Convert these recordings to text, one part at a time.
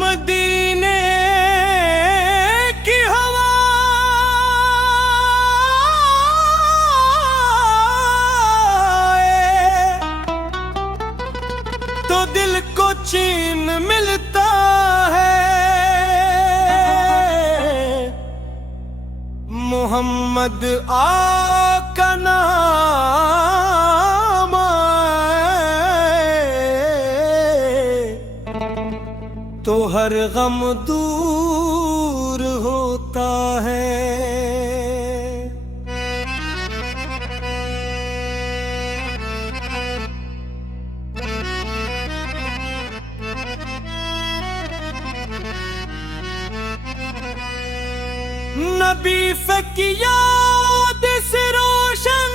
मदीने की हवा तो दिल को चैन मिलता है। मोहम्मद आका नाम तो हर गम दूर होता है। नबी की याद से रोशन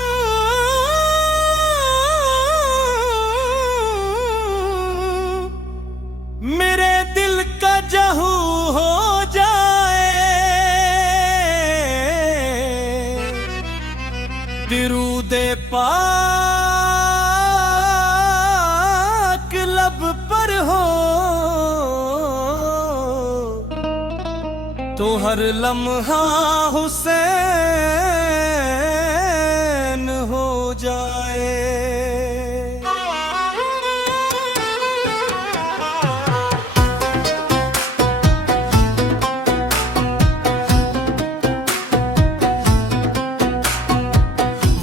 मेरे दिल का जहू हो जाए। दिरूदे पाक लब पर हो तो हर लम्हा हुसैन हो जाए।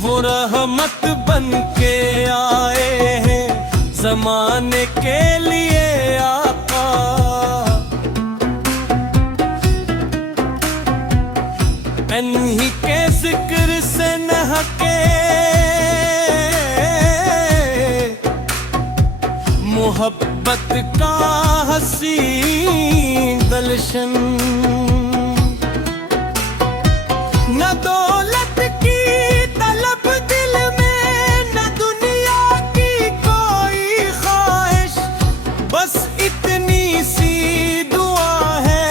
वो रहमत बन के आए हैं जमाने के लिए आका। इन्हीं के जिक्र से नहके मोहब्बत का हसीन दलशन। न दौलत की तलब दिल में न दुनिया की कोई ख्वाहिश, बस इतनी सी दुआ है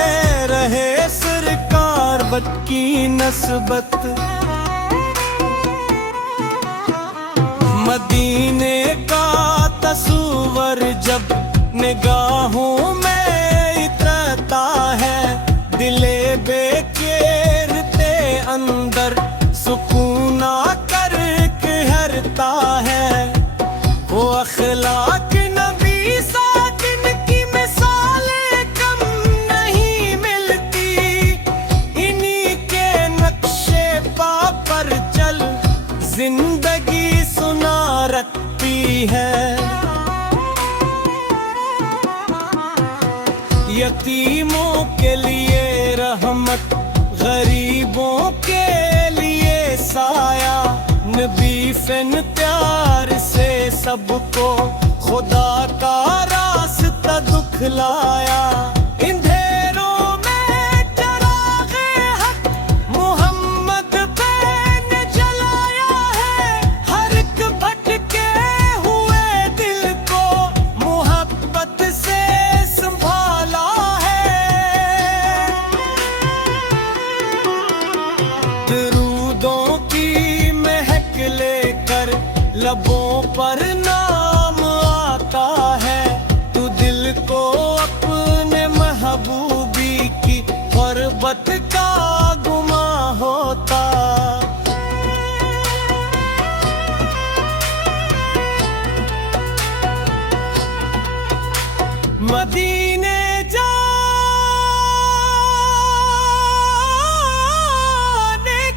रहे सरकार बद की नस्बत। मदीने का तस्वर जब निगाहों में इतरता है, दिले बेकेरते अंदर सुकून आकर कहरता है। वो अखलाक नबी सा जिनकी मिसालें कम नहीं मिलती, इन्हीं के नक्शे पा पर चल जिंदगी सुना रखती है। यतीमों के लिए रहमत, गरीबों के लिए साया, नबी फिन प्यार से सबको खुदा का रास्ता दुखलाया। इंधेरों में चरागे हक मोहम्मद पे ने जलाया है, हर एक भटके हुए दिल को मोहब्बत से संभाला है। दरूदों की महक लेकर लबों पर नाम आता है, तू दिल को अपने महबूबी की ग़ुरबत का गुमा होता। मदीने जाने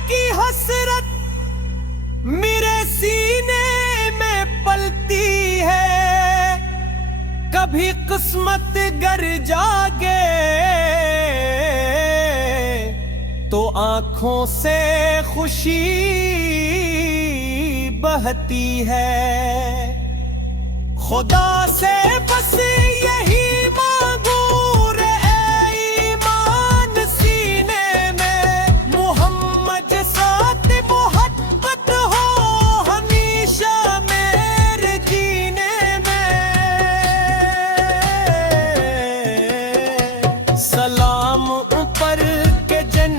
की हसरत मेरे सीने में पलती है। कभी किस्मत गर जागे तो आंखों से खुशी बहती है। खुदा से बस यही मांगू रे ईमान सीने में,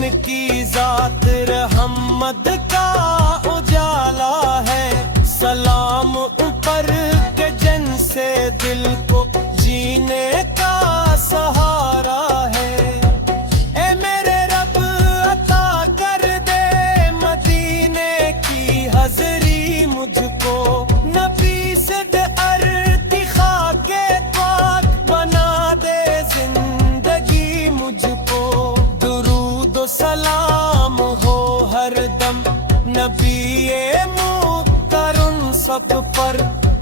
जिनकी जात रहमत का उजाला है। सलाम ऊपर के जिनसे दिल को जीने का सहारा है। ए मेरे रब अता कर दे मदीने की हज़री मुझको। नबी से अर्तिखा के पाक बना दे जिंदगी मुझको। दुरूद व सलाम हो हर दम नबी मुकर्रम सब पर।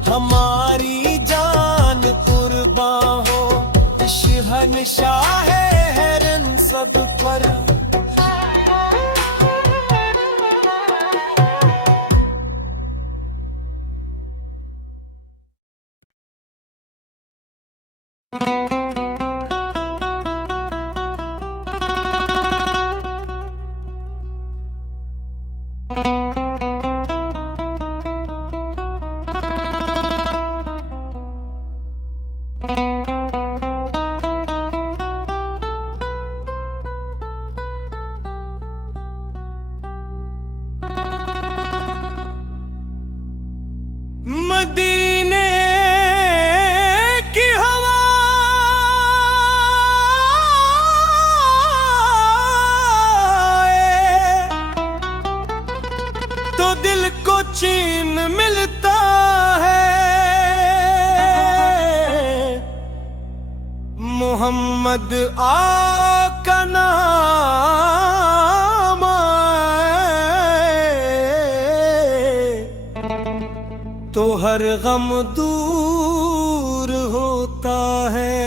हमारी जान कुर्बान हो शहंशाह हैरन सब पर। मदीने की हवा तो दिल को चैन मिलता है। मोहम्मद आका नाम तो हर गम दूर होता है।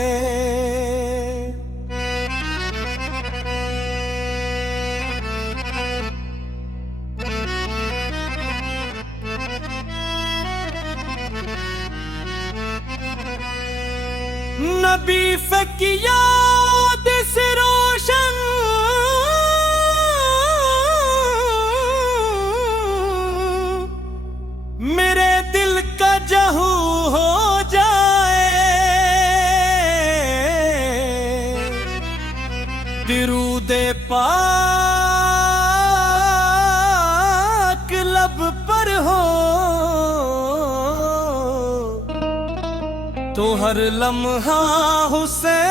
नबी की याद से रोशन मेरे दिल का जहू हो जाए। दिरूदे पाक लब पर हो तो हर लम्हा हुसैन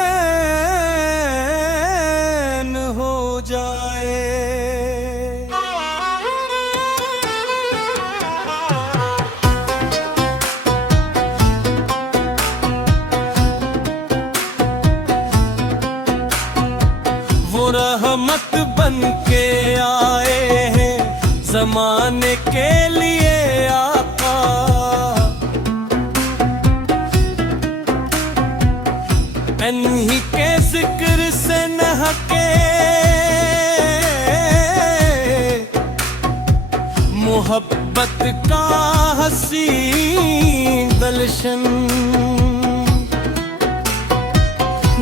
हो जाए। वो रहमत बन के आए हैं जमाने के लिए आका। इन्हीं के जिक्र से नहके मोहब्बत का हसीन दलशन।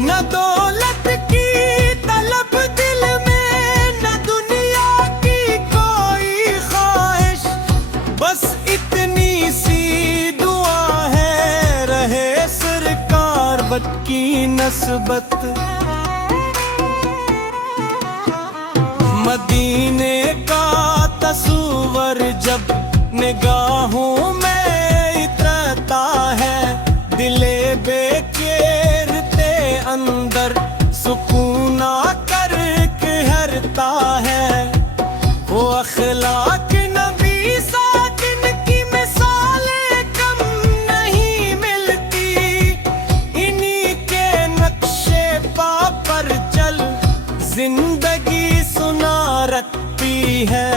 न दौलत की तलब दिल में न दुनिया की कोई ख्वाहिश। बस इतनी सी दुआ है रहे सरकार बद की नस्बत। मदीने का तस्वर जब निगाहों में उतरता है दिले बेचैरते अंदर सुकून आकर कहरता है। वो अखलाक नबी सा जिनकी मिसालें कम नहीं मिलती। इन्हीं के नक्शे पा पर चल जिंदगी सुना रखती है।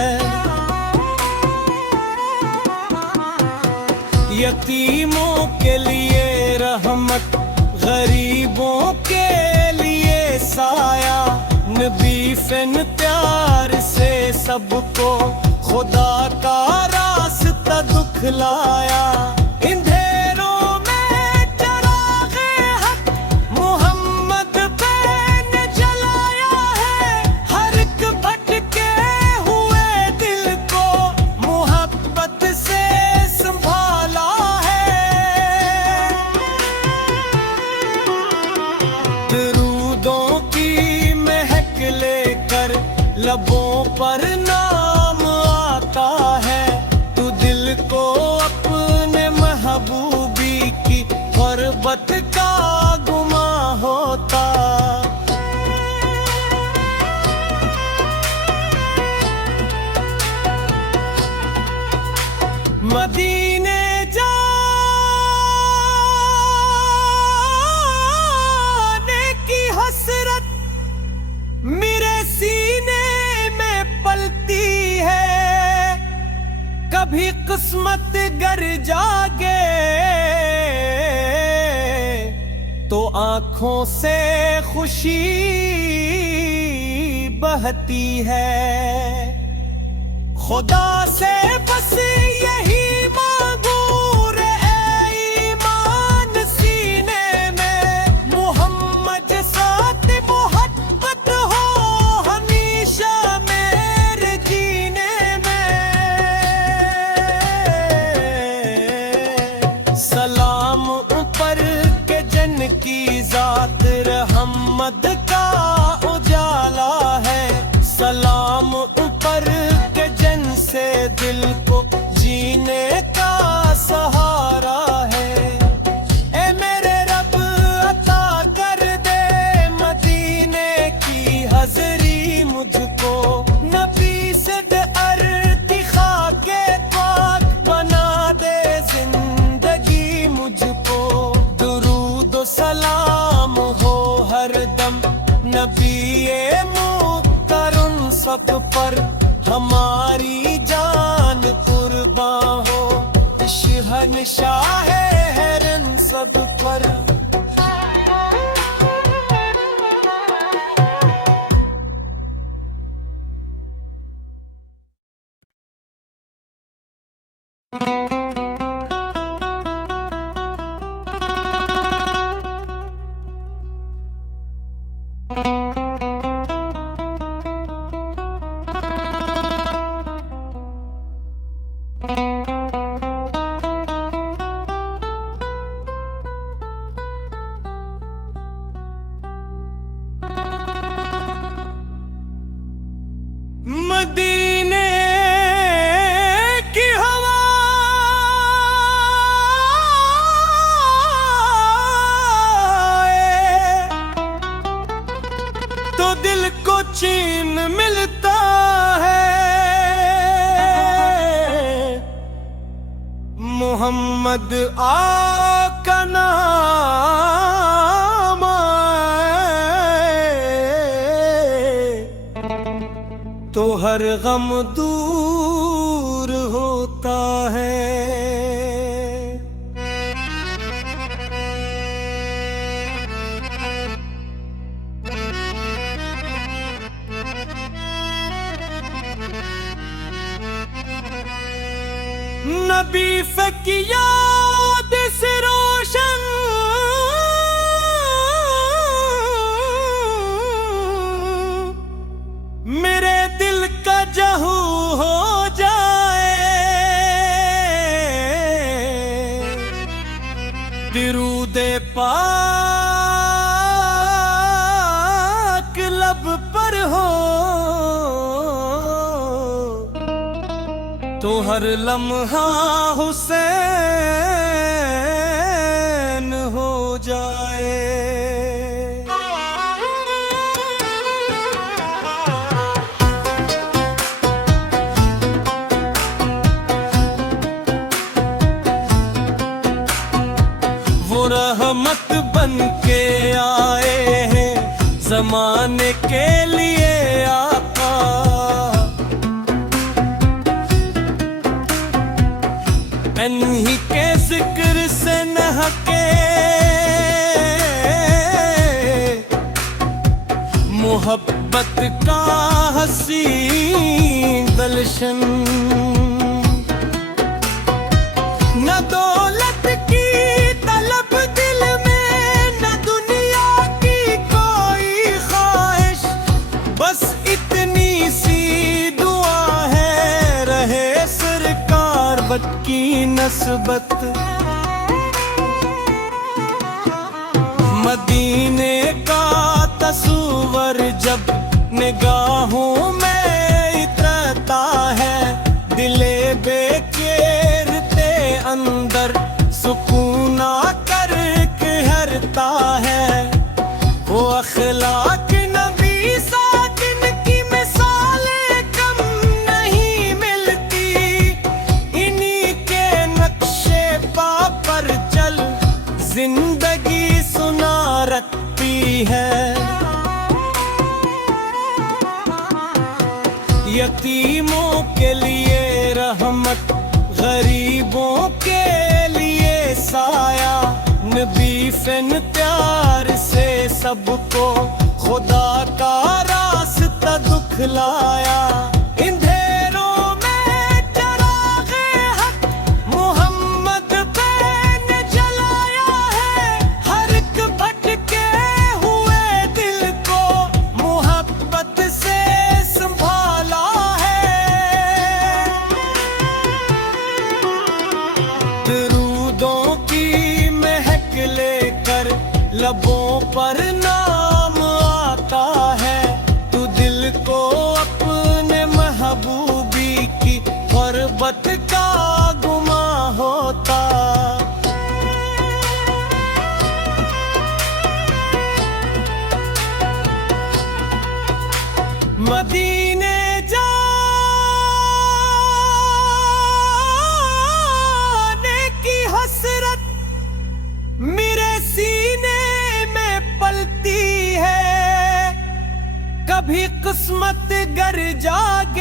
यतीमों के लिए रहमत गरीबों के लिए साया। नबी फिन प्यार से सबको खुदा का रास्ता दुखलाया। इंधेरों में चरागे हक मोहम्मद पे ने जलाया है। हर एक भटके हुए दिल को मोहब्बत से संभाला है। दुरूदों की महक लेकर कभी किस्मत गर जागे तो आंखों से खुशी बहती है। खुदा से बस यही मांगू रे ईमान सीने में, मोहम्मद साथ मोहब्बत हो हमेशा मेरे जीने में। सलाम ऊपर के जन की जात रहमत का उजाला है। सलाम ऊपर के जन से दिल को जीने का सहारा है। ए मेरे रब अता कर दे मदीने की हज़री मुझको, नबी से अर्तिखा के पाक बना दे जिंदगी मुझको। दुरूद व सलाम हो हरदम नबी मुकर्रम सब पर, हमारी जान कुर्बान हो शहंशाह हैरन सब पर। मदीने की हवा तो दिल को चैन मिलता है। मोहम्मद आका नाम तो हर गम दूर होता है। नबी की याद से रोशन मेरे दिल का जहू हो जाए। दिरूदे पाक लब पर हो तो हर लम्हा हुसैन हो जाए। वो रहमत बन के आए हैं जमाने के लिए आका। इन्हीं के जिक्र से नहके मोहब्बत का हसीन दलशन। न दौलत की तलब दिल में, न दुनिया की कोई ख्वाहिश, बस इतनी सी दुआ है रहे सरकार बट की नस्बत। मदीने का तस्वर जब निगाहों में इतरता है, दिले बेकेरते अंदर सुकून आकर कहरता है। वो अखलाक नबी सा जिनकी मिसालें कम नहीं मिलती, इन्हीं के नक्शे पा पर चल जिंदगी सुना रखती है। यतीमों के लिए रहमत गरीबों के लिए साया, नबी फिन प्यार से सबको खुदा का रास्ता दुखलाया। इंधेरों में चरागे हक मोहम्मद पे ने जलाया है, हर एक भटके हुए दिल को मोहब्बत से संभाला है। दरूदों की महक लेकर लबों पर नाम आता है, तू दिल को अपने महबूबी की गुर्बत का गुमा होता। मदीने जाने की हसरत मेरे सीने में पलती है, कभी किस्मत गर जागे